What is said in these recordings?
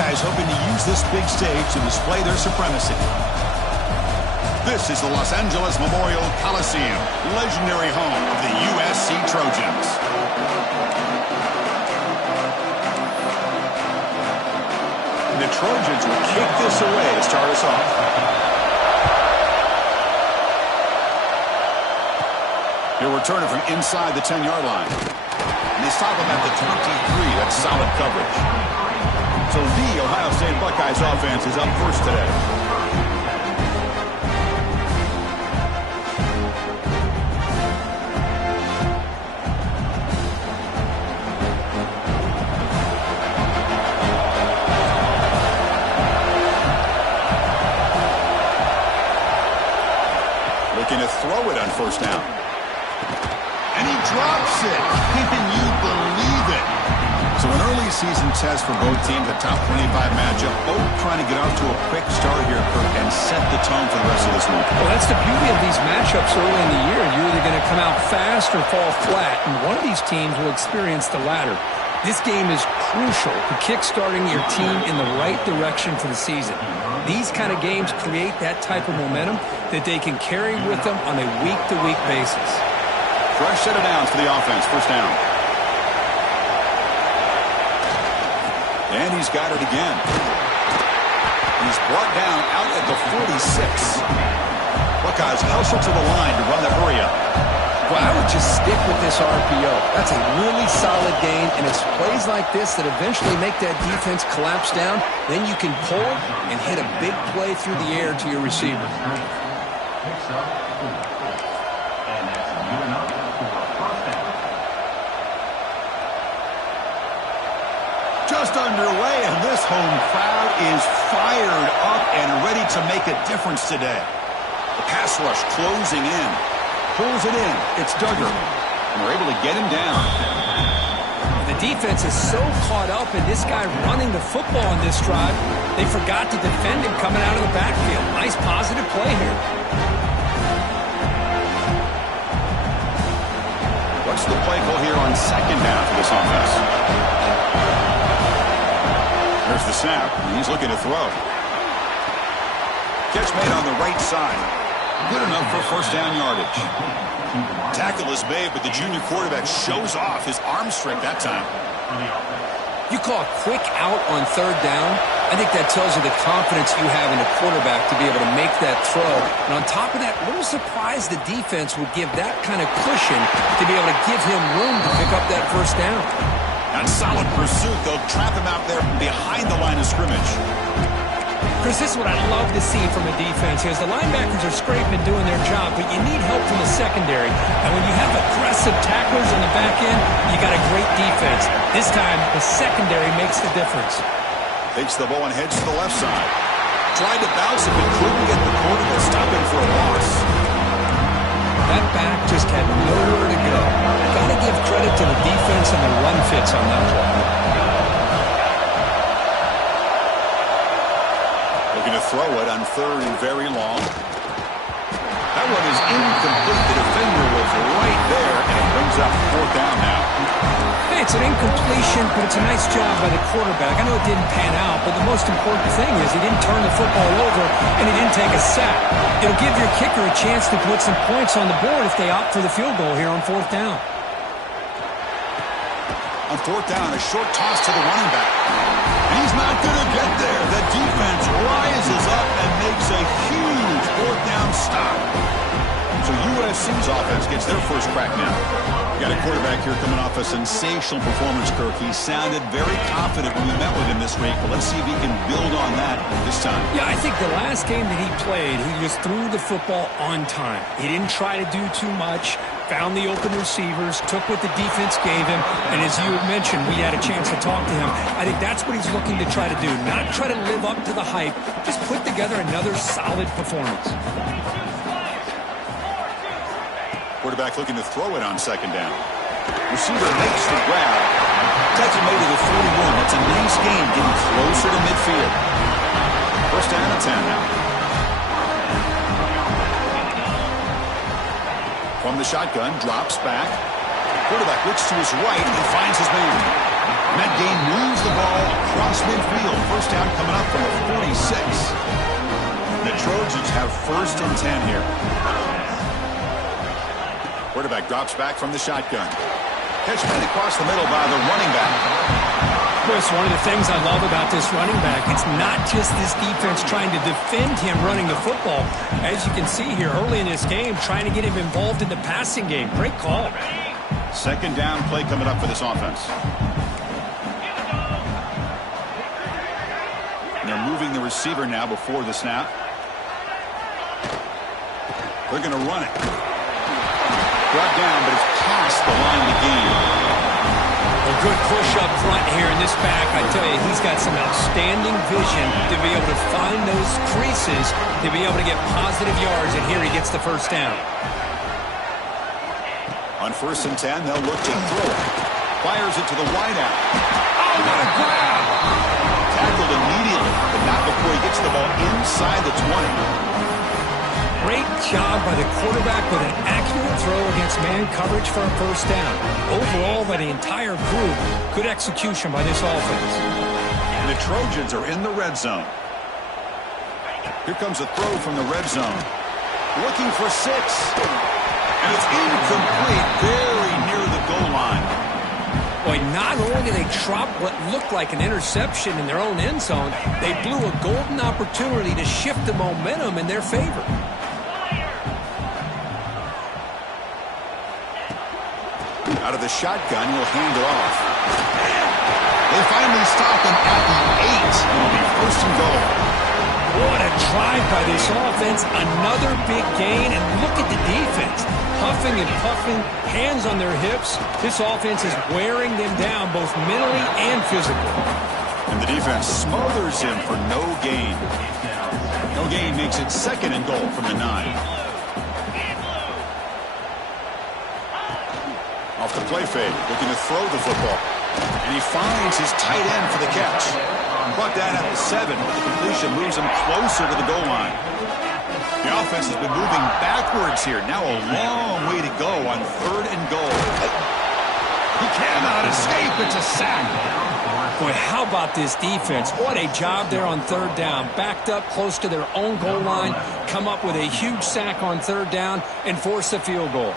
Buckeyes hoping to use this big stage to display their supremacy. This is the Los Angeles Memorial Coliseum, legendary home of the USC Trojans. And the Trojans will kick this away to start us off. He'll return it from inside the 10-yard line. And they stop him at the 23. That's solid coverage. So the Ohio State Buckeyes offense is up first today. Looking to throw it on first down. And he drops it. Can you believe it? So an early season test for both teams, a top 25 matchup. Both trying to get off to a quick start here, Kirk, and set the tone for the rest of this week. Well, that's the beauty of these matchups early in the year. You're either going to come out fast or fall flat, and one of these teams will experience the latter. This game is crucial to kick-starting your team in the right direction for the season. These kind of games create that type of momentum that they can carry with them on a week-to-week basis. Fresh set of downs for the offense. First down. And he's got it again. He's brought down out at the 46. Buckeyes hustle to the line to run the hurry up. Well, I would just stick with this RPO. That's a really solid game, and it's plays like this that eventually make that defense collapse down. Then you can pull and hit a big play through the air to your receiver. Just underway, and this home crowd is fired up and ready to make a difference today. The pass rush closing in. Pulls it in. It's Duggar. And we're able to get him down. The defense is so caught up in this guy running the football on this drive, they forgot to defend him coming out of the backfield. Nice positive play here. What's the play call here on second down for this offense? There's the snap, and he's looking to throw. Catch made on the right side. Good enough for first down yardage. Tackle is made, but the junior quarterback shows off his arm strength that time. You call a quick out on third down. I think that tells you the confidence you have in a quarterback to be able to make that throw. And on top of that, a little surprised the defense would give that kind of cushion to be able to give him room to pick up that first down. On solid pursuit, they'll trap him out there behind the line of scrimmage. Chris, this is what I love to see from a defense is the linebackers are scraping and doing their job, but you need help from the secondary. And when you have aggressive tacklers on the back end, you got a great defense. This time, the secondary makes the difference. Takes the ball and heads to the left side. Tried to bounce it, but couldn't get the corner to stop him for a loss. That back just had nowhere to go. Got to give credit to the defense and the run fits on that play. Looking to throw it on third and very long. That one is incomplete. The defender was right there, and it brings up fourth down now. Hey, it's an incompletion, but it's a nice job by the quarterback. I know it didn't pan out, but the most important thing is he didn't turn the football over, and he didn't take a sack. It'll give your kicker a chance to put some points on the board if they opt for the field goal here on fourth down. On fourth down, a short toss to the running back. He's not going to get there. The defense rises up and makes a huge fourth down stop. So USC's offense gets their first crack now. Got a quarterback here coming off a sensational performance, Kirk. He sounded very confident when we met with him this week, but let's see if he can build on that this time. Yeah, I think the last game that he played, he just threw the football on time. He didn't try to do too much, found the open receivers, took what the defense gave him, and as you mentioned, we had a chance to talk to him. I think that's what he's looking to try to do, not try to live up to the hype, just put together another solid performance. Quarterback looking to throw it on second down. Receiver makes the grab. Takes it made to the 41. That's a nice gain, getting closer to midfield. First down and 10 now. From the shotgun, drops back. Quarterback looks to his right and finds his man. Matt Gay moves the ball across midfield. first down coming up from the 46. The Trojans have 1st and 10 here. Quarterback drops back from the shotgun. Catch made across the middle by the running back. Chris, one of the things I love about this running back, it's not just this defense trying to defend him running the football. As you can see here early in this game, trying to get him involved in the passing game. Great call. 2nd down play coming up for this offense. And they're moving the receiver now before the snap. They're going to run it. Brought down, but it's past the line to gain. A good push up front here in this back. I tell you, he's got some outstanding vision to be able to find those creases, to be able to get positive yards, and here he gets the 1st down. On 1st and 10, they'll look to throw it. Fires it to the wideout. Oh, what a grab! Tackled immediately, but not before he gets the ball inside the 20. Great job by the quarterback with an accurate throw against man coverage for a 1st down. Overall, by the entire group, good execution by this offense. And the Trojans are in the red zone. Here comes a throw from the red zone. Looking for 6. And it's incomplete, very near the goal line. Boy, not only did they drop what looked like an interception in their own end zone, they blew a golden opportunity to shift the momentum in their favor. Out of the shotgun, he'll hand it off. They finally stop him at the 8. It'll be 1st and goal. What a drive by this offense. Another big gain, and look at the defense. Huffing and puffing, hands on their hips. This offense is wearing them down both mentally and physically. And the defense smothers him for no gain. No gain makes it 2nd and goal from the 9. Off the play fake, looking to throw the football. And he finds his tight end for the catch. Brought down at the 7, but the completion moves him closer to the goal line. The offense has been moving backwards here. Now a long way to go on 3rd and goal. He cannot escape. It's a sack. Boy, how about this defense? What a job there on 3rd down. Backed up close to their own goal line, come up with a huge sack on 3rd down, and force a field goal.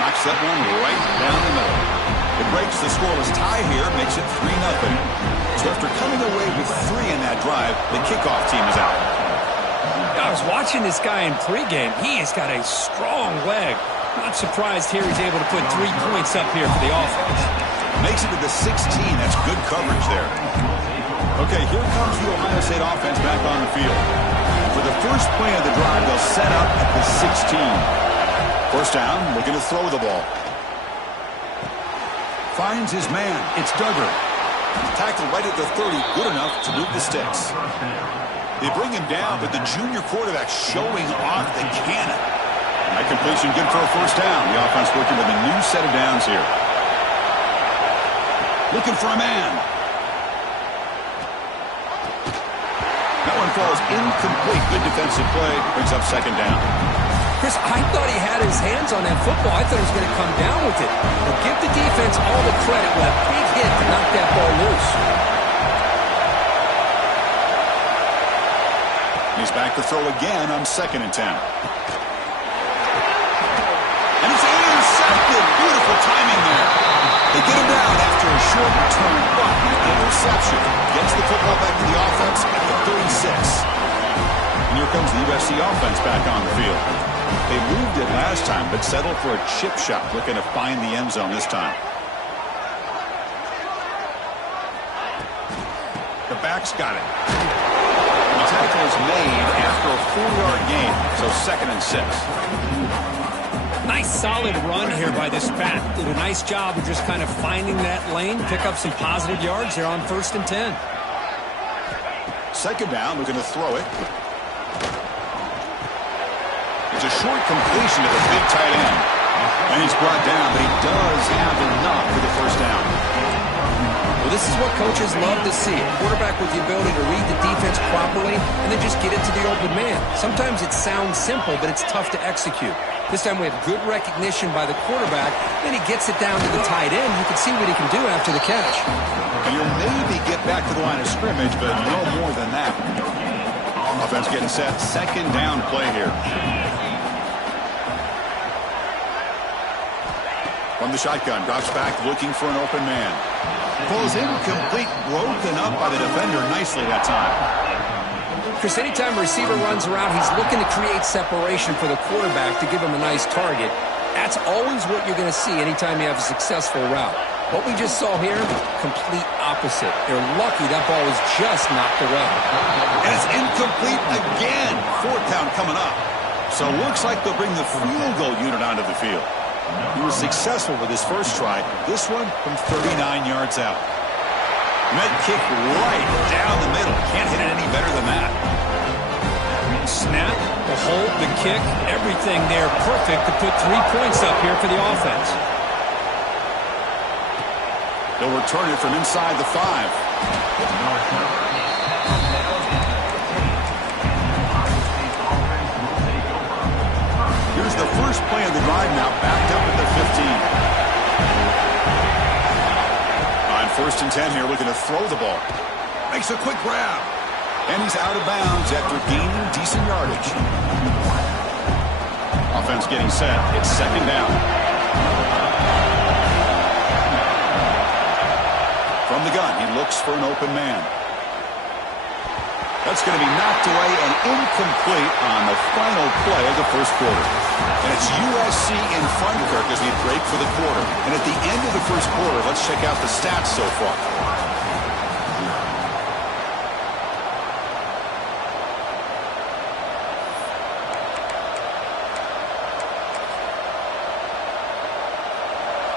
Knocks that one right down the middle. It breaks the scoreless tie here, makes it 3-0. So after coming away with 3 in that drive, the kickoff team is out. I was watching this guy in pregame. He has got a strong leg. Not surprised here he's able to put 3 points up here for the offense. Makes it to the 16. That's good coverage there. Okay, here comes the Ohio State offense back on the field. For the first play of the drive, they'll set up at the 16. 1st down, looking to throw the ball. Finds his man. It's Duggar. Tackled right at the 30, good enough to move the sticks. They bring him down, but the junior quarterback showing off the cannon. And that completion good for a 1st down. The offense working with a new set of downs here. Looking for a man. That one falls incomplete. Good defensive play. Brings up 2nd down. Chris, I thought he had his hands on that football. I thought he was going to come down with it. But give the defense all the credit with a big hit to knock that ball loose. He's back to throw again on 2nd and 10. And it's intercepted. Beautiful timing there. They get him down after a short return, but the interception gets the football back to the offense at the 36. And here comes the USC offense back on the field. They moved it last time, but settled for a chip shot, looking to find the end zone this time. The back's got it. The tackle is made after a 4-yard gain, so 2nd and 6. Nice solid run here by this back. Did a nice job of just kind of finding that lane, pick up some positive yards there on 1st and 10. 2nd down, looking to throw it. It's a short completion to the big tight end. And he's brought down, but he does have enough for the 1st down. Well, this is what coaches love to see. A quarterback with the ability to read the defense properly and then just get it to the open man. Sometimes it sounds simple, but it's tough to execute. This time we have good recognition by the quarterback. Then he gets it down to the tight end. You can see what he can do after the catch. And you'll maybe get get back to the line of scrimmage, but no more than that. Offense getting set. Second down play here. From the shotgun, drops back, looking for an open man. Pulls incomplete, broken up by the defender nicely that time. Chris, anytime a receiver runs around, he's looking to create separation for the quarterback to give him a nice target. That's always what you're going to see anytime you have a successful route. What we just saw here, complete opposite. They're lucky that ball was just knocked away. And it's incomplete again. Fourth down coming up. So it looks like they'll bring the field goal unit onto the field. He was successful with his first try. This one from 39 yards out. Med kick right down the middle. Can't hit it any better than that. Snap, the hold, the kick, everything there perfect to put 3 points up here for the offense. They'll return it from inside the 5. Here's the first play of the drive now, backed up at the 15. On 1st and 10 here, looking to throw the ball. Makes a quick grab. And he's out of bounds after gaining decent yardage. Offense getting set. It's second down. From the gun, he looks for an open man. That's going to be knocked away and incomplete on the final play of the first quarter. And it's USC in front, Kirk, as we break for the quarter. And at the end of the first quarter, let's check out the stats so far.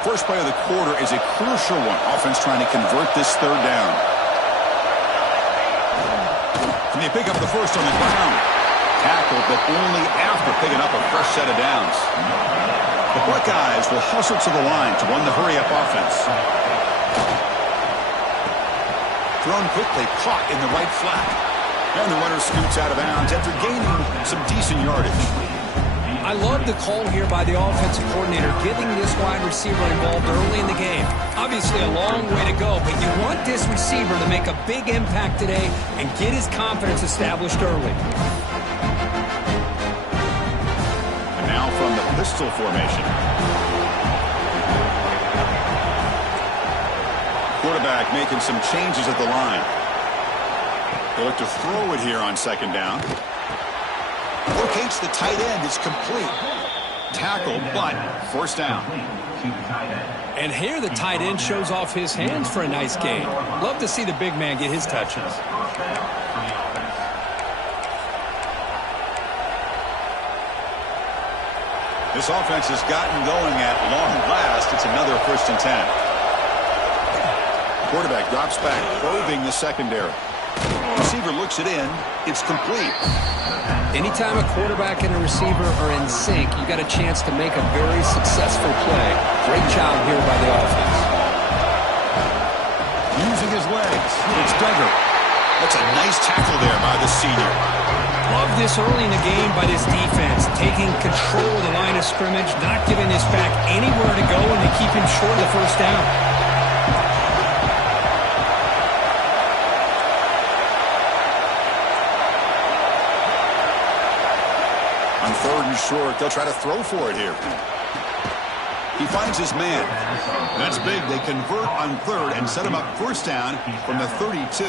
First play of the quarter is a crucial one. Offense trying to convert this third down. And they pick up the first on the ground. Tackled, but only after picking up a fresh set of downs. The Buckeyes will hustle to the line to run the hurry-up offense. Thrown quickly, caught in the right flat. And the runner scoots out of bounds after gaining some decent yardage. I love the call here by the offensive coordinator, getting this wide receiver involved early in the game. Obviously a long way to go, but you want this receiver to make a big impact today and get his confidence established early. And now from the pistol formation. Quarterback making some changes at the line. They look to throw it here on second down. Locates the tight end. It's complete. Tackle, but first down. And here the tight end shows off his hands for a nice gain. Love to see the big man get his touches. This offense has gotten going at long last. It's another 1st and 10. Quarterback drops back, probing the secondary. Receiver looks it in. It's complete. Anytime a quarterback and a receiver are in sync, you got a chance to make a very successful play. Great job here by the offense. Using his legs. It's Duggar. That's a nice tackle there by the senior. Love this early in the game by this defense, taking control of the line of scrimmage, not giving this back anywhere to go, and they keep him short of the first down. On 3rd and short, they'll try to throw for it here. He finds his man. That's big. They convert on 3rd and set him up first down from the 32.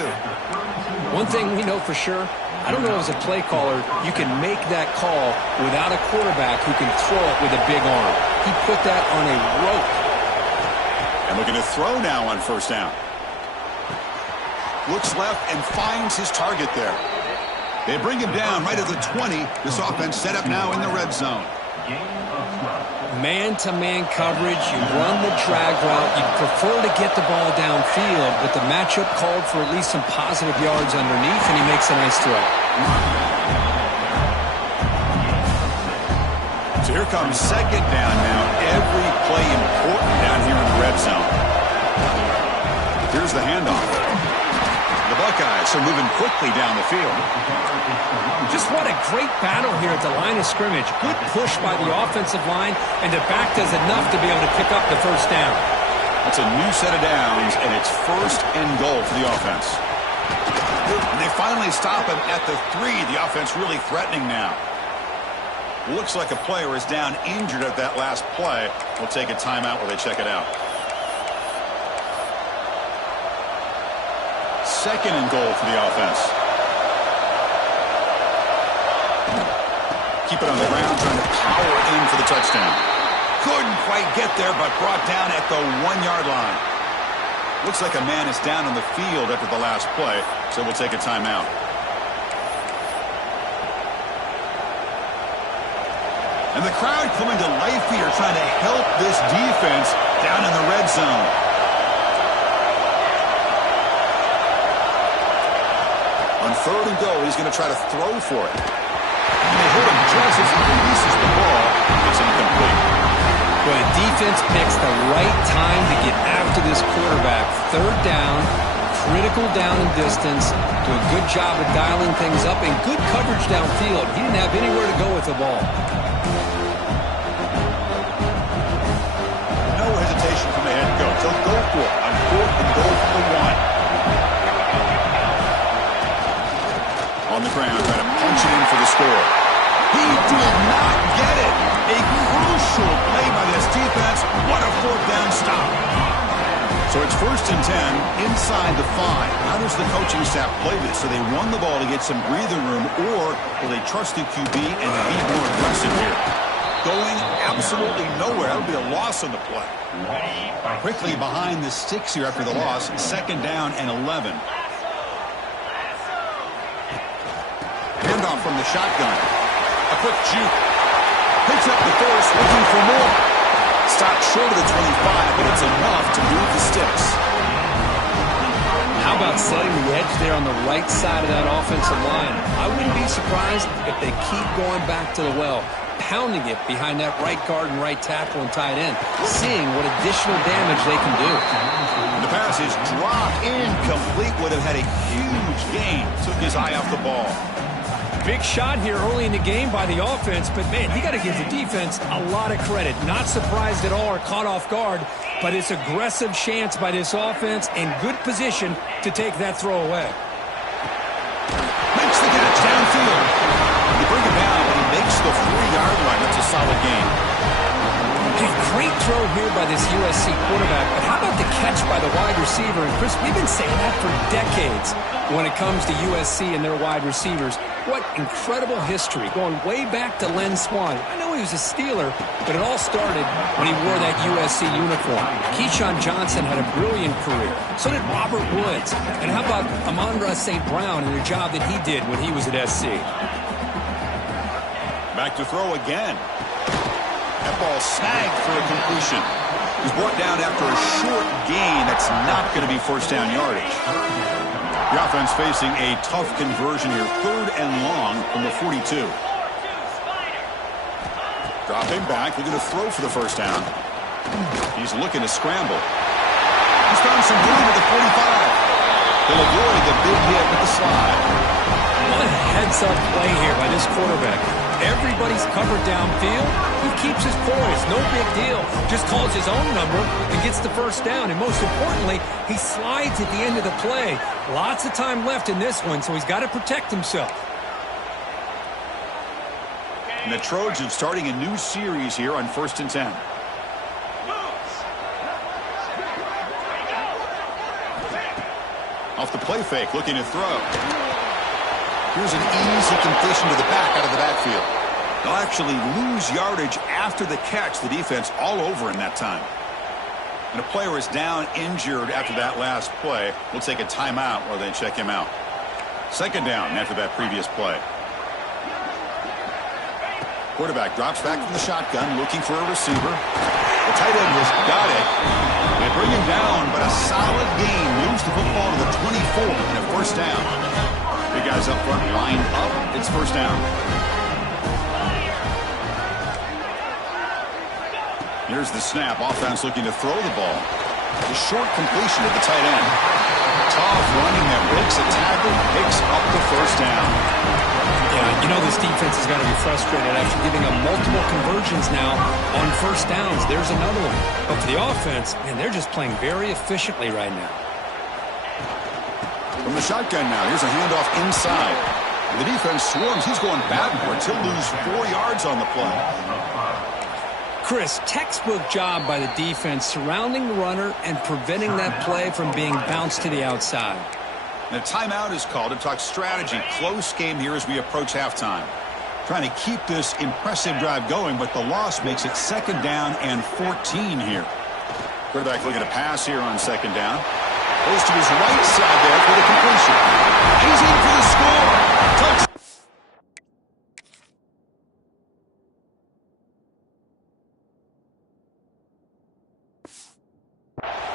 One thing we know for sure, I don't know as a play caller, you can make that call without a quarterback who can throw it with a big arm. He put that on a rope. And looking to throw now on first down. Looks left and finds his target there. They bring him down right at the 20. This offense set up now in the red zone. Man-to-man coverage, you run the drag route, you prefer to get the ball downfield, but the matchup called for at least some positive yards underneath, and he makes a nice throw. So here comes second down now. Every play important down here in the red zone. Here's the handoff. The Buckeyes are moving quickly down the field. Just what a great battle here at the line of scrimmage. Good push by the offensive line, and the back does enough to be able to pick up the first down. It's a new set of downs, and it's 1st and goal for the offense. And they finally stop him at the 3. The offense really threatening now. Looks like a player is down injured at that last play. We'll take a timeout while they check it out. 2nd and goal for the offense. Keep it on the ground, trying to power in for the touchdown. Couldn't quite get there, but brought down at the 1-yard line. Looks like a man is down on the field after the last play, so we'll take a timeout. And the crowd coming to life here, trying to help this defense down in the red zone. On 3rd and goal, he's going to try to throw for it. And they hit him just as he releases the ball. It's incomplete. Well, the defense picks the right time to get after this quarterback. 3rd down, critical down and distance. Do a good job of dialing things up and good coverage downfield. He didn't have anywhere to go with the ball. No hesitation from the head coach. He'll go for it on 4th and goal from the 1. On the ground, trying to punch it in for the score. He did not get it. A crucial play by this defense. What a 4th down stop. So it's 1st and 10 inside the 5. How does the coaching staff play this? So they run the ball to get some breathing room, or will they trust the QB and be more aggressive here? Going absolutely nowhere. That'll be a loss on the play. Quickly behind the sticks here after the loss. 2nd down and 11. Handoff from the shotgun. A quick juke. Picks up the first, looking for more. Stopped short of the 25, but it's enough to move the sticks. How about setting the edge there on the right side of that offensive line? I wouldn't be surprised if they keep going back to the well, pounding it behind that right guard and right tackle and tight end, seeing what additional damage they can do. The pass is dropped incomplete. Would have had a huge gain. Took his eye off the ball. Big shot here early in the game by the offense, but, man, you got to give the defense a lot of credit. Not surprised at all or caught off guard, but it's aggressive chance by this offense and good position to take that throw away. Makes the catch downfield. You bring him down, but he makes the 3-yard line. That's a solid gain. Okay, great throw here by this USC quarterback, but how about the catch by the wide receiver? And, Chris, we've been saying that for decades when it comes to USC and their wide receivers. What incredible history, going way back to Len Swan. I know he was a Steeler, but it all started when he wore that USC uniform. Keyshawn Johnson had a brilliant career. So did Robert Woods. And how about Amon-Ra St. Brown and the job that he did when he was at SC? Back to throw again. That ball snagged for a completion. He's brought down after a short gain. That's not going to be 1st down yardage. The offense facing a tough conversion here. 3rd and long from the 42. Dropping back. Looking to throw for the 1st down. He's looking to scramble. He's found some room at the 45. He'll avoid the big hit with the slide. What a heads-up play here by this quarterback. Everybody's covered downfield. He keeps his poise. No big deal. Just calls his own number and gets the 1st down. And most importantly, he slides at the end of the play. Lots of time left in this one, so he's got to protect himself. And the Trojans starting a new series here on 1st and 10. Off the play fake, looking to throw. Here's an easy completion to the back out of the backfield. They'll actually lose yardage after the catch. The defense all over in that time. And a player is down injured after that last play. We'll take a timeout while they check him out. 2nd down after that previous play. Quarterback drops back from the shotgun, looking for a receiver. The tight end has got it. They bring him down, but a solid gain moves the football to the 24 and a 1st down. Big guys up front lined up. It's 1st down. Here's the snap. Offense looking to throw the ball. A short completion to the tight end. Tough running that breaks a tackle, picks up the 1st down. Yeah, you know this defense has got to be frustrated after giving up multiple conversions now on first downs. There's another one. But for the offense, man, they're just playing very efficiently right now. From the shotgun now, here's a handoff inside. The defense swarms. He's going backwards. He'll lose 4 yards on the play. Chris, textbook job by the defense surrounding the runner and preventing that play from being bounced to the outside. And a timeout is called to talk strategy. Close game here as we approach halftime. Trying to keep this impressive drive going, but the loss makes it 2nd down and 14 here. Quarterback looking to pass here on 2nd down. Goes to his right side there for the completion. He's in for the score. Touchdown.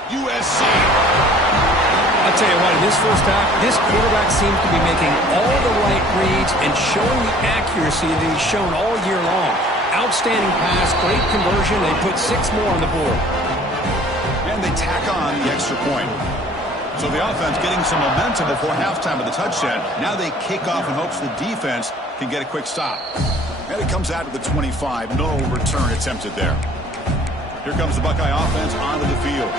USC. I'll tell you what, in this first half, this quarterback seems to be making all the right reads and showing the accuracy that he's shown all year long. Outstanding pass, great conversion. They put 6 more on the board. And they tack on the extra point. So the offense getting some momentum before halftime of the touchdown. Now they kick off in hopes the defense can get a quick stop. And it comes out to the 25. No return attempted there. Here comes the Buckeye offense onto the field.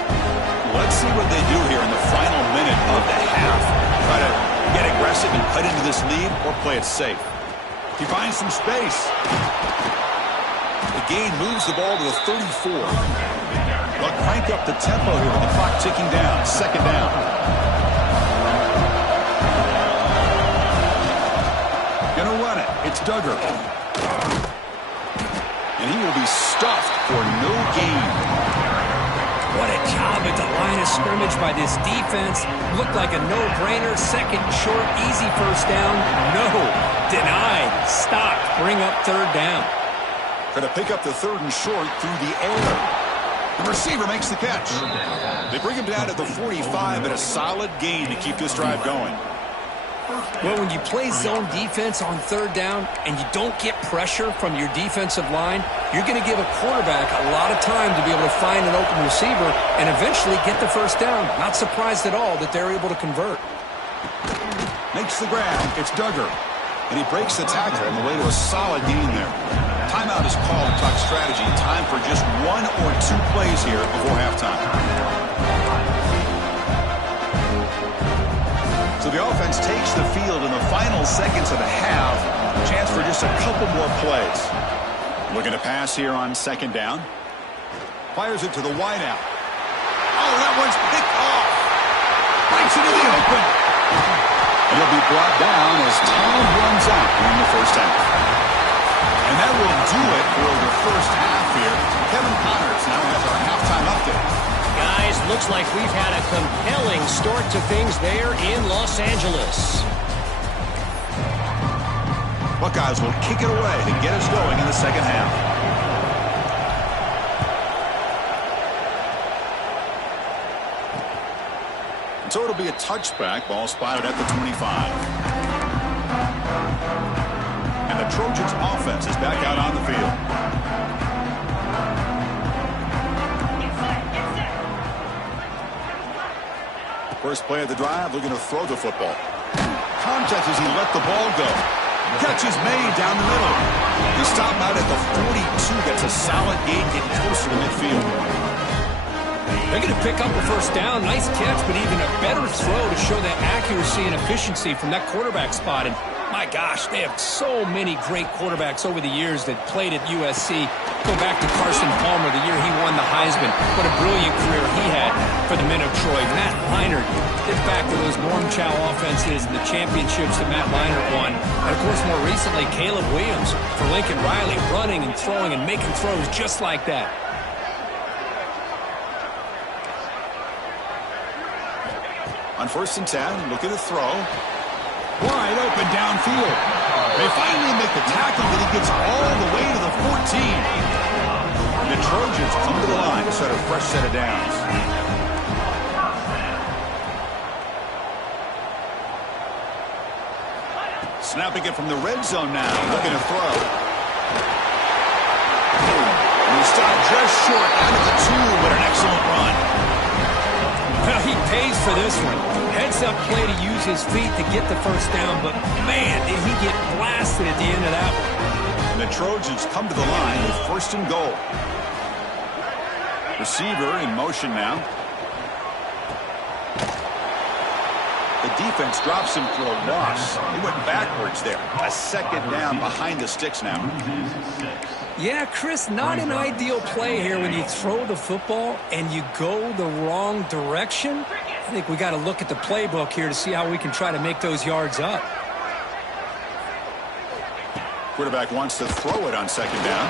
Let's see what they do here in the final minute of the half. Try to get aggressive and cut into this lead or play it safe. He finds some space. The gain moves the ball to the 34. They'll crank up the tempo here with the clock ticking down. 2nd down. Gonna run it. It's Duggar. And he will be stuffed for no gain. What a job at the line of scrimmage by this defense. Looked like a no-brainer. 2nd and short, easy first down. No. Denied. Stopped. Bring up 3rd down. Going to pick up the 3rd and short through the air. The receiver makes the catch. They bring him down at the 45, but a solid gain to keep this drive going. Well, when you play zone defense on 3rd down and you don't get pressure from your defensive line, you're going to give a quarterback a lot of time to be able to find an open receiver and eventually get the first down. Not surprised at all that they're able to convert. Makes the grab. It's Duggar. And he breaks the tackle on the way to a solid gain there. Timeout is called to talk strategy. Time for just 1 or 2 plays here before halftime. So the offense takes the field in the final seconds of the half. Chance for just a couple more plays. Looking to pass here on 2nd down. Fires it to the wideout. Oh, that one's picked off. Breaks into the open. And he'll be brought down as time runs out in the first half. And that will do it for the first half here. Kevin Connors now has our halftime update. Guys, looks like we've had a compelling start to things there in Los Angeles. Buckeyes will kick it away to get us going in the second half. So it'll be a touchback. Ball spotted at the 25. And the Trojans offense is back out on the field. First play of the drive, looking to throw the football. Contact as he let the ball go. Catch is made down the middle. He stopped out at the 42. That's a solid gain getting closer to midfield. They're going to pick up a first down. Nice catch, but even a better throw to show that accuracy and efficiency from that quarterback spot. And my gosh, they have so many great quarterbacks over the years that played at USC. Go back to Carson Palmer, the year he won the Heisman. What a brilliant career he had for the men of Troy. Matt Leinart gets back to those Norm Chow offenses and the championships that Matt Leinart won. And, of course, more recently, Caleb Williams for Lincoln Riley, running and throwing and making throws just like that. On 1st and 10, looking to throw. Wide open downfield. They finally make the tackle, but he gets all the way to the 14. The Trojans come to the line to set a fresh set of downs. Snapping it from the red zone now, looking to throw. And he stopped just short out of the 2, but an excellent run. Well, he pays for this one. Heads-up play to use his feet to get the first down, but man, did he get blasted at the end of that one. And the Trojans come to the line with first and goal. Receiver in motion now. The defense drops him for a loss. He went backwards there. A second down behind the sticks now. Yeah, Chris, not an ideal play here when you throw the football and you go the wrong direction. I think we got to look at the playbook here to see how we can try to make those yards up. Quarterback wants to throw it on second down.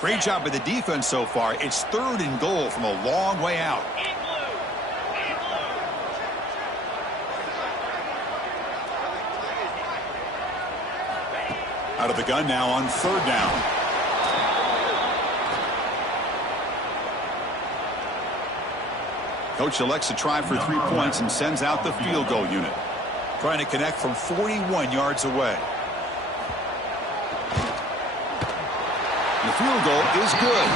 Great job by the defense so far. It's third and goal from a long way out. Out of the gun now on third down. Coach elects to try for 3 points and sends out the field goal unit. Trying to connect from 41 yards away. The field goal is good.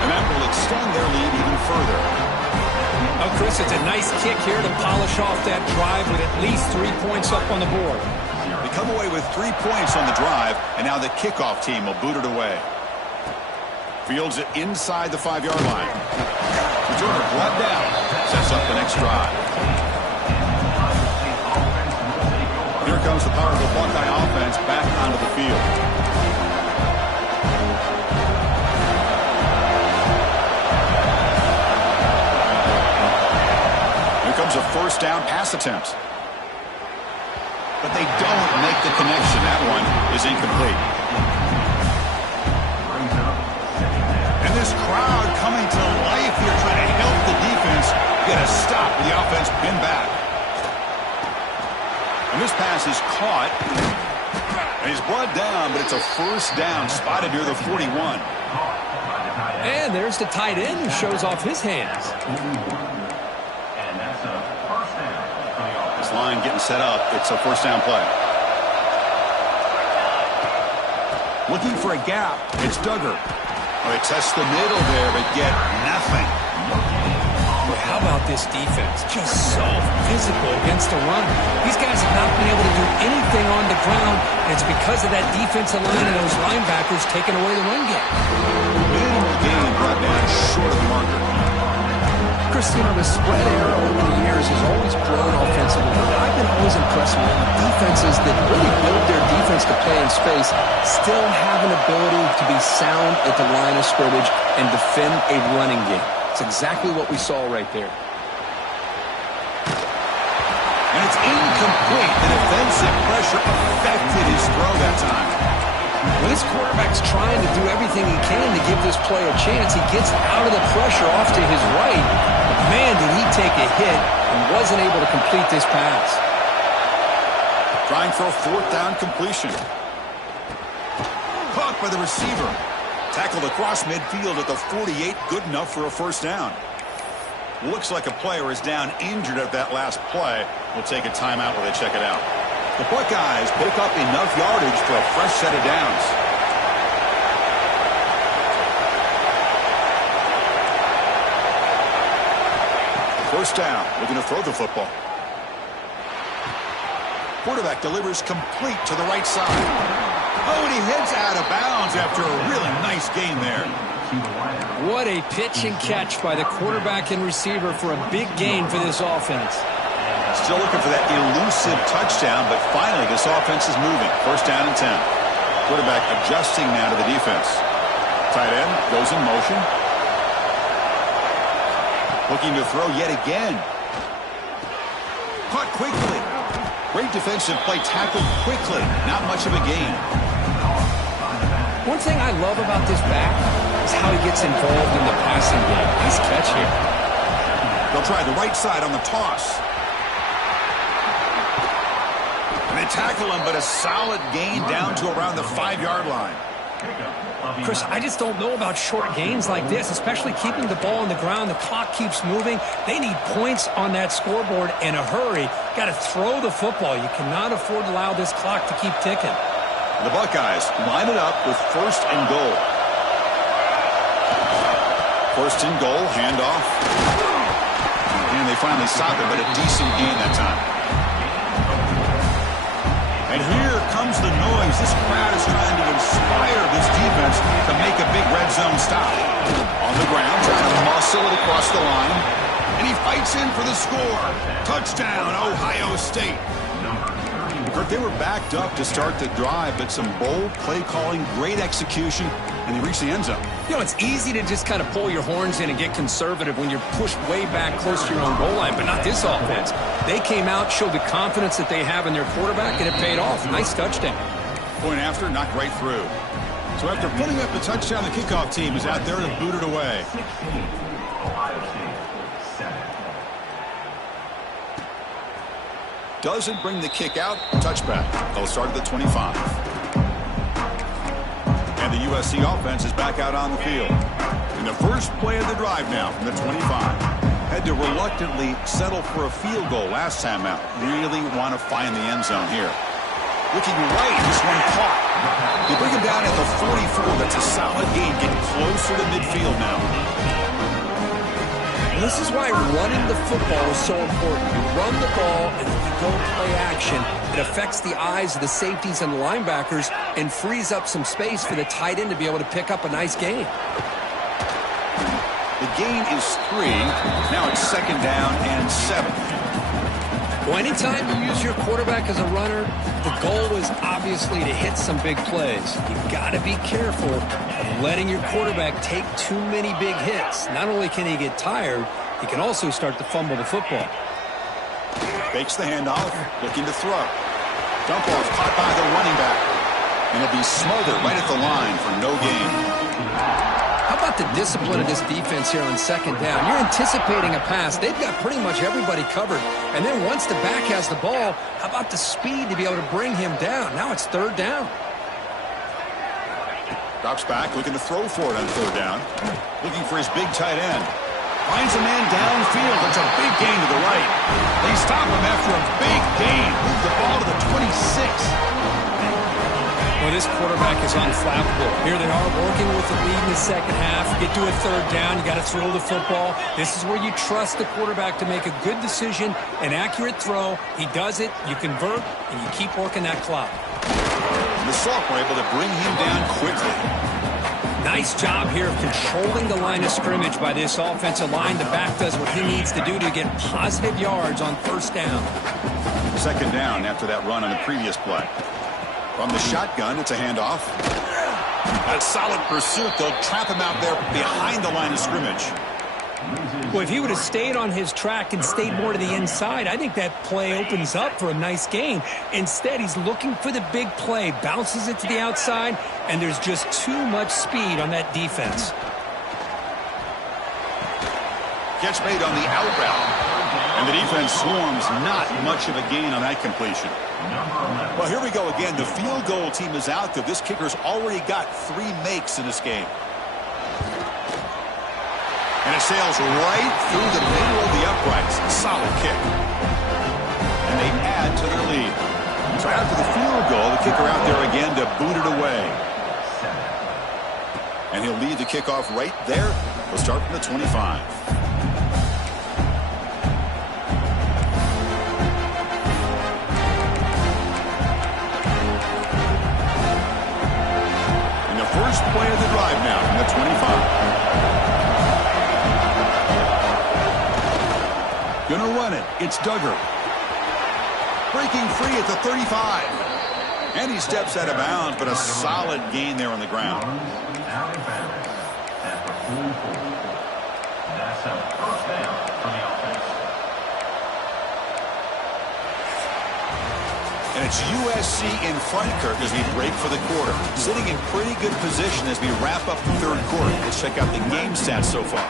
And that will extend their lead even further. Oh, Chris, it's a nice kick here to polish off that drive with at least 3 points up on the board. They come away with 3 points on the drive, and now the kickoff team will boot it away. Fields it inside the 5-yard line. Returner brought down. Sets up the next drive. Here comes the powerful Buckeye offense back onto the field. Here comes a first down pass attempt. But they don't make the connection. That one is incomplete. And this crowd coming to life here, trying to help the defense get a stop with the offense pinned back. And this pass is caught. And he's brought down, but it's a first down spotted near the 41. And there's the tight end who shows off his hands. Line getting set up. It's a first down play. Looking for a gap. It's Duggar. Oh, they test the middle there, but get nothing. But how about this defense? Just so physical against the run. These guys have not been able to do anything on the ground, and it's because of that defensive line and those linebackers taking away the run game. Minimal gain brought down short of the marker. Chris, you know, the spread era over the years has always grown offensively, but I've been always impressed with defenses that really build their defense to play in space, still have an ability to be sound at the line of scrimmage and defend a running game. It's exactly what we saw right there. And it's incomplete. The defensive pressure affected his throw that time. When this quarterback's trying to do everything he can to give this play a chance, he gets out of the pressure off to his right. But man, did he take a hit and wasn't able to complete this pass. Trying for a fourth down completion. Caught by the receiver. Tackled across midfield at the 48. Good enough for a first down. Looks like a player is down injured at that last play. We'll take a timeout while they check it out. The Buckeyes pick up enough yardage for a fresh set of downs. First down, looking to throw the football. Quarterback delivers complete to the right side. Oh, and he heads out of bounds after a really nice gain there. What a pitch and catch by the quarterback and receiver for a big gain for this offense. Still looking for that elusive touchdown, but finally this offense is moving. First down and 10. Quarterback adjusting now to the defense. Tight end goes in motion. Looking to throw yet again. Caught quickly. Great defensive play, tackled quickly. Not much of a gain. One thing I love about this back is how he gets involved in the passing game. Nice catch here. They'll try the right side on the toss. And they tackle him, but a solid gain down to around the 5-yard line. Chris, I just don't know about short gains like this, especially keeping the ball on the ground. The clock keeps moving. They need points on that scoreboard in a hurry. Got to throw the football. You cannot afford to allow this clock to keep ticking. The Buckeyes line it up with 1st and goal. 1st and goal, handoff. And they finally stop it, but a decent gain that time. And here comes the noise. This crowd is trying to inspire this defense to make a big red zone stop. On the ground, trying to muscle it across the line. And he fights in for the score. Touchdown, Ohio State. Kirk, they were backed up to start the drive, but some bold play calling, great execution, and they reached the end zone. You know, it's easy to just kind of pull your horns in and get conservative when you're pushed way back close to your own goal line, but not this offense. They came out, showed the confidence that they have in their quarterback, and it paid off. Nice touchdown. Point after, knocked right through. So after putting up the touchdown, the kickoff team is out there to boot it away. Doesn't bring the kick out. Touchback. They'll start at the 25. And the USC offense is back out on the field. In the first play of the drive now from the 25. Had to reluctantly settle for a field goal last time out. Really want to find the end zone here. Looking right, this one caught. They bring him down at the 44. That's a solid gain, getting closer to midfield now. This is why running the football is so important. You run the ball, and if you go play action, it affects the eyes of the safeties and the linebackers and frees up some space for the tight end to be able to pick up a nice gain. The gain is 3. Now it's 2nd down and 7. Well, anytime you use your quarterback as a runner, the goal is obviously to hit some big plays. You've got to be careful of letting your quarterback take too many big hits. Not only can he get tired, he can also start to fumble the football. Fakes the handoff, looking to throw. Dump off caught by the running back. And it'll be smothered right at the line for no gain. How about the discipline of this defense here on 2nd down? You're anticipating a pass. They've got pretty much everybody covered. And then once the back has the ball, how about the speed to be able to bring him down? Now it's 3rd down. Drops back, looking to throw for it on 3rd down. Looking for his big tight end. Finds a man downfield. It's a big gain to the right. They stop him after a big gain. Move the ball to the 26. Well, this quarterback is unflappable. Here they are working with the lead in the 2nd half. Get to a 3rd down, you got to throw the football. This is where you trust the quarterback to make a good decision, an accurate throw. He does it, you convert, and you keep working that clock. The sophomore able to bring him down quickly. Nice job here of controlling the line of scrimmage by this offensive line. The back does what he needs to do to get positive yards on 1st down. 2nd down after that run on the previous play. From the shotgun, it's a handoff. A solid pursuit. They'll trap him out there behind the line of scrimmage. Well, if he would have stayed on his track and stayed more to the inside, I think that play opens up for a nice gain. Instead, he's looking for the big play, bounces it to the outside, and there's just too much speed on that defense. Catch made on the out route. And the defense swarms, not much of a gain on that completion. Well, here we go again. The field goal team is out there. This kicker's already got 3 makes in this game. And it sails right through the middle of the uprights. Solid kick. And they add to their lead. So after the field goal, the kicker out there again to boot it away. And he'll lead the kickoff right there. We'll start from the 25. First play of the drive now from the 25. Gonna run it. It's Duggar. Breaking free at the 35. And he steps out of bounds, but a solid gain there on the ground. That's a 1st down for the offense. And it's USC in front, Kirk, as we break for the quarter. Sitting in pretty good position as we wrap up the 3rd quarter. Let's check out the game stats so far.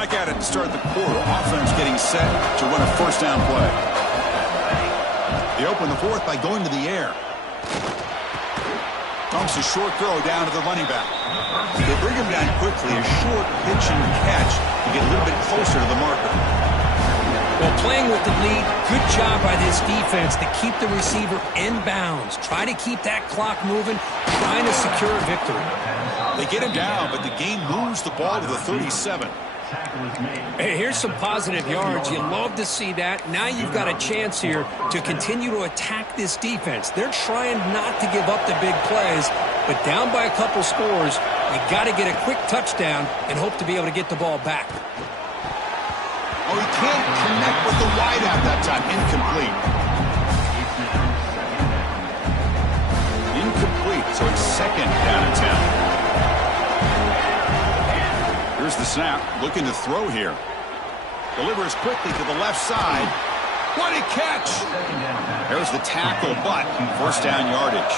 Back at it to start the quarter. Offense getting set to run a first down play. They open the fourth by going to the air. Dumps a short throw down to the running back. They bring him down quickly. A short pitch and catch to get a little bit closer to the marker. Well, playing with the lead, good job by this defense to keep the receiver in bounds. Try to keep that clock moving, trying to secure a victory. They get him down, but the game moves the ball to the 37. Hey, here's some positive yards. You love to see that. Now you've got a chance here to continue to attack this defense. They're trying not to give up the big plays, but down by a couple scores, you got to get a quick touchdown and hope to be able to get the ball back. Oh, he can't connect with the wideout that time. Incomplete. Incomplete, so it's second down and 10. Here's the snap, looking to throw here. Delivers quickly to the left side. What a catch! There's the tackle, but first down yardage.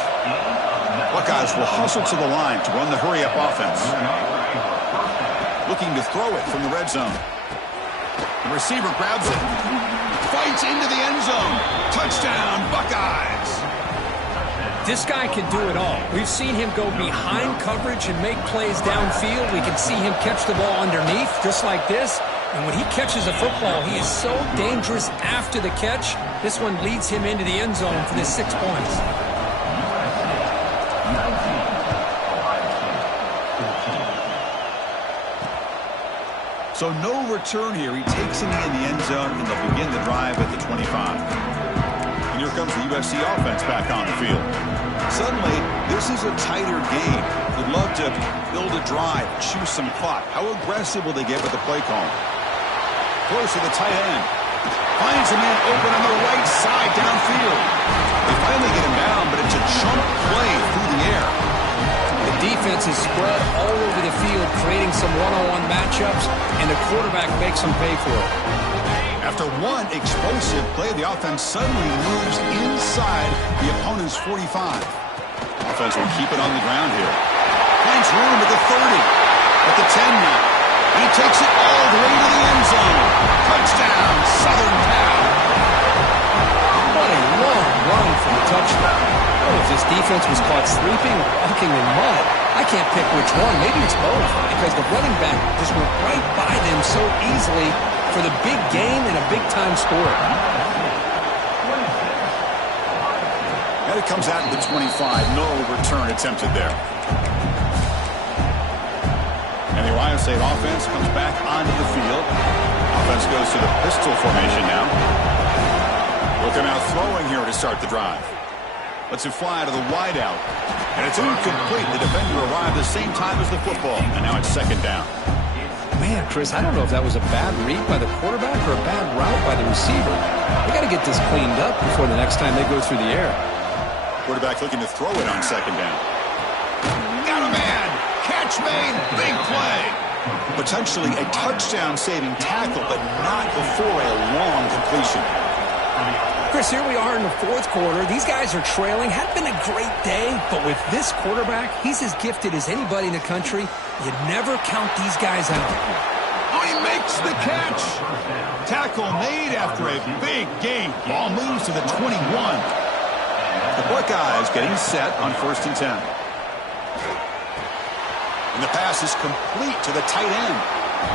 Buckeyes will hustle to the line to run the hurry-up offense. Looking to throw it from the red zone. The receiver grabs it. Fights into the end zone. Touchdown, Buckeyes! This guy can do it all. We've seen him go behind coverage and make plays downfield. We can see him catch the ball underneath, just like this. And when he catches a football, he is so dangerous after the catch. This one leads him into the end zone for the 6 points. So no return here. He takes it in the end zone, and they'll begin the drive at the 25. And here comes the USC offense back on the field. Suddenly, this is a tighter game. They'd love to build a drive, choose some clock. How aggressive will they get with the play call? Close to the tight end. Finds a man open on the right side downfield. They finally get him down, but it's a jump play through the air. The defense is spread all over the field, creating some one-on-one matchups, and the quarterback makes them pay for it. After one explosive play, the offense suddenly moves inside the opponent's 45. Offense will keep it on the ground here. Finds room at the 30. At the 10 now. He takes it all the way to the end zone. Touchdown, Southern Cal. What a long run for the touchdown. Oh, if this defense was caught sleeping or walking in mud, I can't pick which one. Maybe it's both, because the running back just went right by them so easily for the big game and a big-time score. And it comes out to the 25. No return attempted there. And the Ohio State offense comes back onto the field. Offense goes to the pistol formation now. Looking out throwing here to start the drive. Lets it fly to the wideout. And it's incomplete. The defender arrived the same time as the football. And now it's second down. Man, Chris, I don't know if that was a bad read by the quarterback or a bad route by the receiver. They got to get this cleaned up before the next time they go through the air. Quarterback looking to throw it on second down. Got a man. Catch made. Big play. Potentially a touchdown-saving tackle, but not before a long completion. Chris, here we are in the fourth quarter. These guys are trailing. Had been a great day, but with this quarterback, he's as gifted as anybody in the country. You never count these guys out. Oh, he makes the catch. Tackle made after a big gain. Ball moves to the 21. The Buckeyes getting set on 1st and 10. And the pass is complete to the tight end.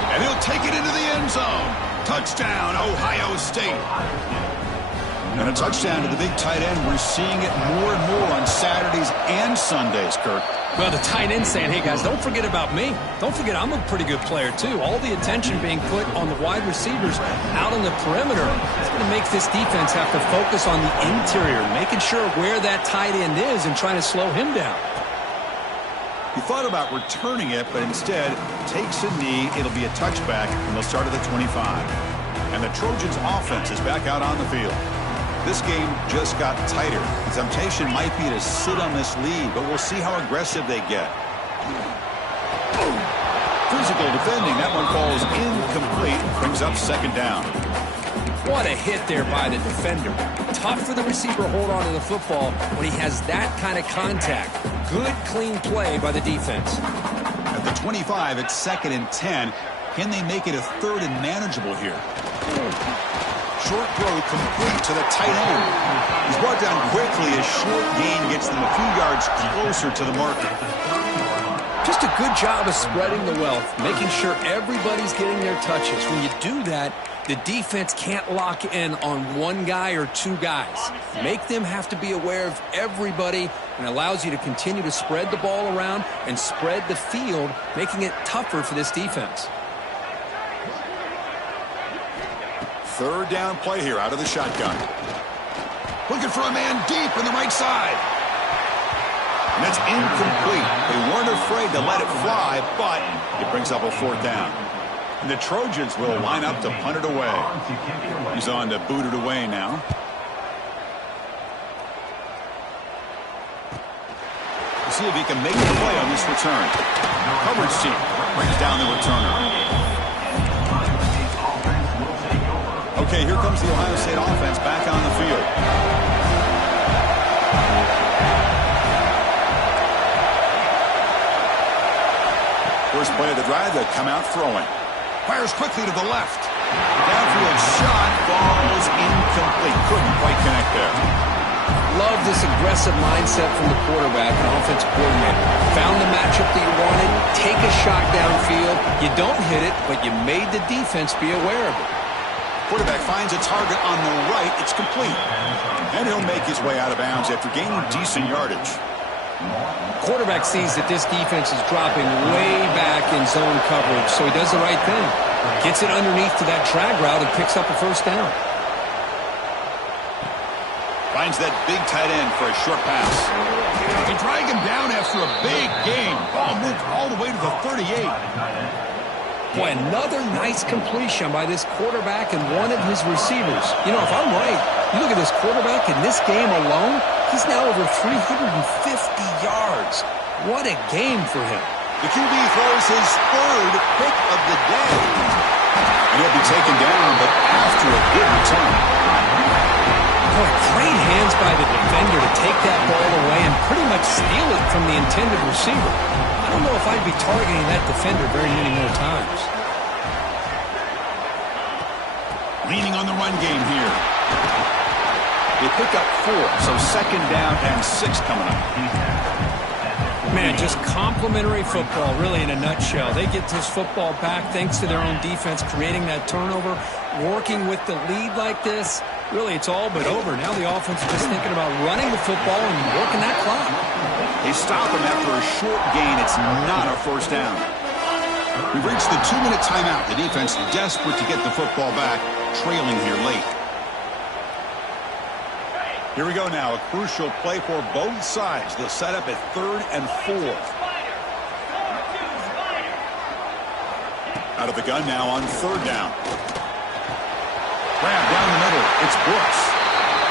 And he'll take it into the end zone. Touchdown, Ohio State. And a touchdown to the big tight end. We're seeing it more and more on Saturdays and Sundays, Kurt. Well, the tight end saying, hey, guys, don't forget about me. Don't forget I'm a pretty good player, too. All the attention being put on the wide receivers out on the perimeter. It's going to make this defense have to focus on the interior, making sure where that tight end is and trying to slow him down. He thought about returning it, but instead takes a knee. It'll be a touchback, and they'll start at the 25. And the Trojans' offense is back out on the field. This game just got tighter. The temptation might be to sit on this lead, but we'll see how aggressive they get. Physical defending. That one falls incomplete. Brings up second down. What a hit there by the defender. Tough for the receiver to hold on to the football when he has that kind of contact. Good, clean play by the defense. At the 25, it's 2nd and 10. Can they make it a third and manageable here? Short throw complete to the tight end. He's brought down quickly as short gain gets them a few yards closer to the marker. Just a good job of spreading the wealth, making sure everybody's getting their touches. When you do that, the defense can't lock in on one guy or two guys. Make them have to be aware of everybody, and allows you to continue to spread the ball around and spread the field, making it tougher for this defense. Third down play here out of the shotgun. Looking for a man deep in the right side. And that's incomplete. They weren't afraid to let it fly, but it brings up a fourth down. And the Trojans will line up to punt it away. He's on to boot it away now. We'll see if he can make the play on this return. Coverage team brings down the returner. Okay, here comes the Ohio State offense back on the field. First play of the drive, they come out throwing. Fires quickly to the left. Downfield shot falls incomplete. Couldn't quite connect there. Love this aggressive mindset from the quarterback and offensive coordinator. Found the matchup that you wanted, take a shot downfield. You don't hit it, but you made the defense be aware of it. Quarterback finds a target on the right. It's complete. And he'll make his way out of bounds after gaining decent yardage. Quarterback sees that this defense is dropping way back in zone coverage, so he does the right thing. Gets it underneath to that drag route and picks up a first down. Finds that big tight end for a short pass. They drag him down after a big game. Ball moved all the way to the 38. Boy, another nice completion by this quarterback and one of his receivers. You know, if I'm right, you look at this quarterback in this game alone, he's now over 350 yards. What a game for him. The QB throws his third pick of the day. And he'll be taken down, but after a good return. Boy, great hands by the defender to take that ball away and pretty much steal it from the intended receiver. I don't know if I'd be targeting that defender very many more times. Leaning on the run game here. They pick up 4, so second down and 6 coming up. Man, just complimentary football, really, in a nutshell. They get this football back thanks to their own defense, creating that turnover, working with the lead like this. Really, it's all but over. Now the offense is just thinking about running the football and working that clock. They stop him after a short gain. It's not a first down. We've reached the 2-minute timeout. The defense desperate to get the football back, trailing here late. Here we go now. A crucial play for both sides. They'll set up at 3rd and 4. Out of the gun now on 3rd down. Grab down the middle. It's Brooks.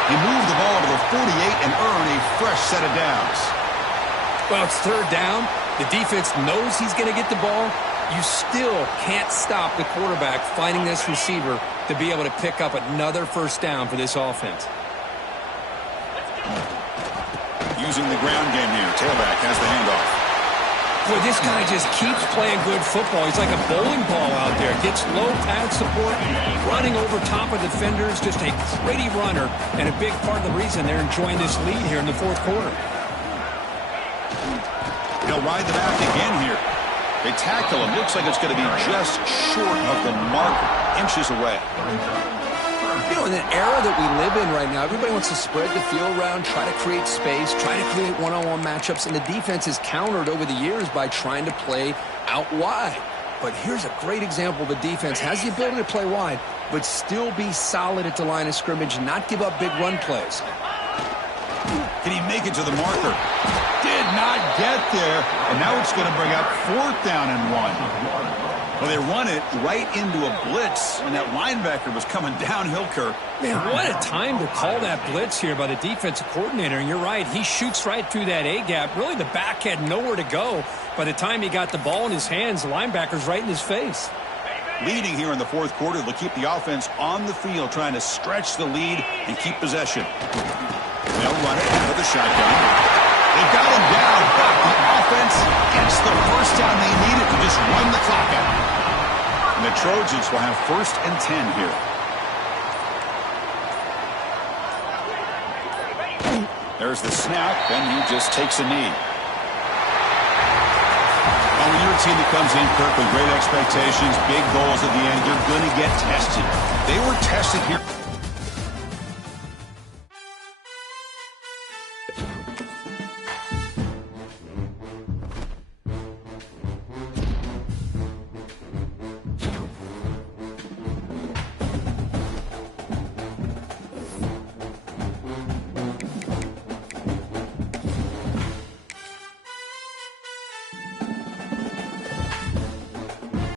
He moved the ball to the 48 and earned a fresh set of downs. Well, it's 3rd down. The defense knows he's going to get the ball. You still can't stop the quarterback finding this receiver to be able to pick up another first down for this offense. Using the ground game here. Tailback has the handoff. Boy, this guy just keeps playing good football. He's like a bowling ball out there. Gets low pad support, running over top of defenders. Just a gritty runner, and a big part of the reason they're enjoying this lead here in the 4th quarter. They'll ride the back again here. They tackle him. Looks like it's going to be just short of the mark, inches away. You know, in an era that we live in right now, everybody wants to spread the field around, try to create space, try to create one-on-one matchups, and the defense is countered over the years by trying to play out wide. But here's a great example. The defense has the ability to play wide, but still be solid at the line of scrimmage and not give up big run plays. Can he make it to the marker? Did not get there, and now it's going to bring up 4th down and 1. Well, they run it right into a blitz, and that linebacker was coming downhill, Kirk. Man, what a time to call that blitz here by the defensive coordinator. And you're right, he shoots right through that A-gap. Really, the back had nowhere to go. By the time he got the ball in his hands, the linebacker's right in his face. Leading here in the 4th quarter, they'll keep the offense on the field, trying to stretch the lead and keep possession. They'll run it out of the shotgun. They've got him down, but the offense gets the first down they needed to just run the clock out. And the Trojans will have 1st and 10 here. There's the snap, and he just takes a knee. Well, when you're a team that comes in, Kirk, with great expectations, big goals at the end, you're going to get tested. They were tested here.